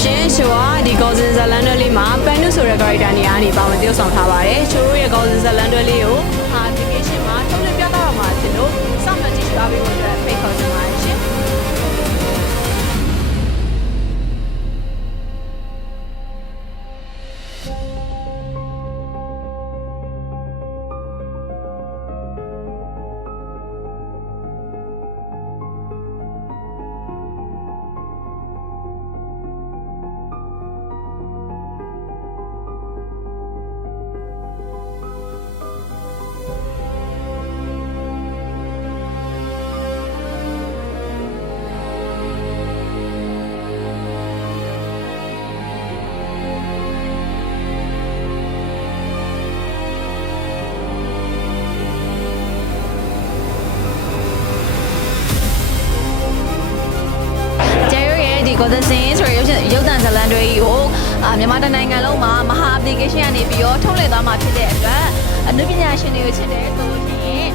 ရှင်ရှိုးကဒီ Golden ဇလန်တွဲလေးမှာပန်နုဆိုတဲ့ character နေရာကနေပါဝင်တရုပ်ဆောင်ထားပါတယ်ချိုးရဲ့ Golden ဇလန်တွဲလေးကို application မှာထုတ်လွှင့်ပြသတော့မှာဖြစ်လို့စောင့်မျှော်ကြည့်ရှုအားပေးဖို့အတွက်ဖိတ်ခေါ်ချင်ပါတယ်ရှင်Golden Scene ဆိုရရုပ်သံဇာတ်လမ်းတွေကိုမြန်မာနိုင်ငံလုံးမှာမဟာ application ကနေပြီးတော့ထုတ်လွှင့်သွားမှာဖြစ်တဲ့အတွက်အနုပညာရှင်တွေကိုချစ်တယ်ဆိုလို့ရှိရင်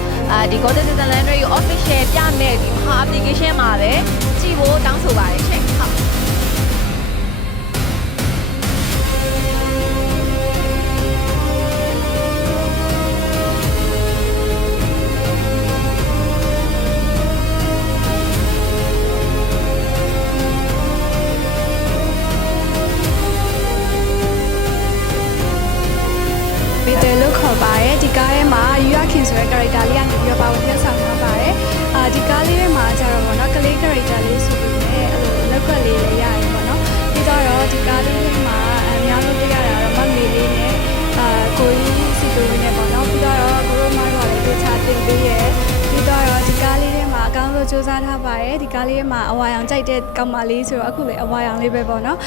ဒီ Golden Scene ဇာတ်လမ်းတွေကို official ပြမဲ့ဒီမဟာ application မှာပဲကြည့်ဖို့တောင်းဆိုပါတယ်ရှင်ဟုတ်လို့ခေါ်ပါတယ်ဒီကားထဲမှာယူရခင်ဆိုတဲ့ character လေးကနေပြီးတော့ပါဝင်ပြဆောင်ထားပါတယ်ဒီကားလေးထဲမှာကျတော့ဗောနော်ကလေး character လေးဆိုပြီးလည်းအဲ့လိုလက်ကွက်လေးလည်းရရင်ဗောနော်ပြီးတော့ဒီကားလေးထဲမှာအများဆုံးတွေ့ရတာတော့မမေလေးနဲ့ကိုကြီးစီတိုလေးနဲ့ဗောနော်ပြီးတော့ကိုရိုမိုင်းကလည်းတခြားတင်ပေးရပြီးတော့ဒီကားလေးထဲမှာအကောင်းဆုံးစူးစမ်းထားပါတယ်ဒီကားလေးထဲမှာအဝါရောင်ကြိုက်တဲ့ကောင်မလေးဆိုတော့အခုလည်းအဝါရောင်လေးပဲဗောနော်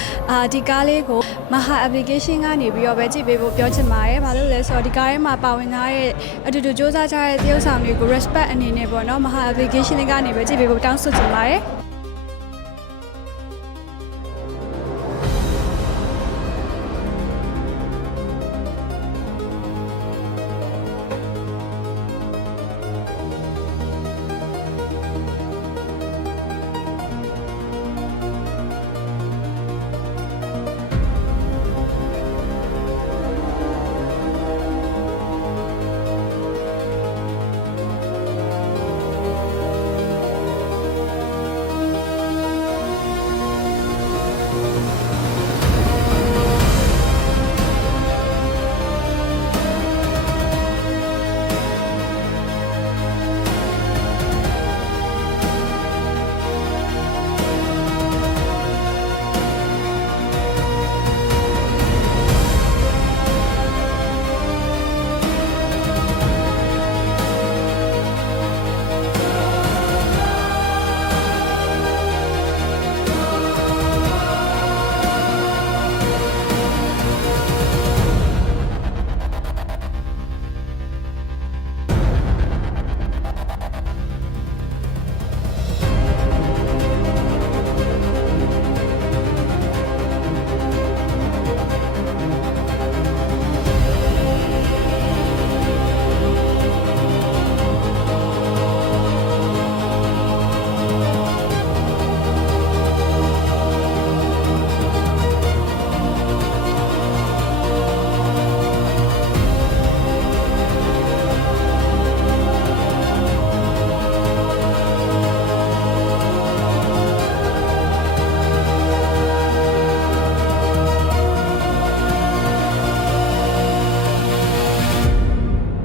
ဒီကားလေးကိုမဟာ application ကနေပြီးတော့ပဲကြည့်ပေးဖို့ပြောချင်ပါတယ်ဘာလို့လဲဆိုတော့ဒီကားထဲမှာပါဝင်ထားတဲ့အတူတူစူးစမ်းကြတဲ့တရုပ်ဆောင်တွေကို respect အနေနဲ့ဗောနော်မဟာ application လေးကနေပဲကြည့်ပေးဖို့တောင်းဆိုချင်ပါတယ်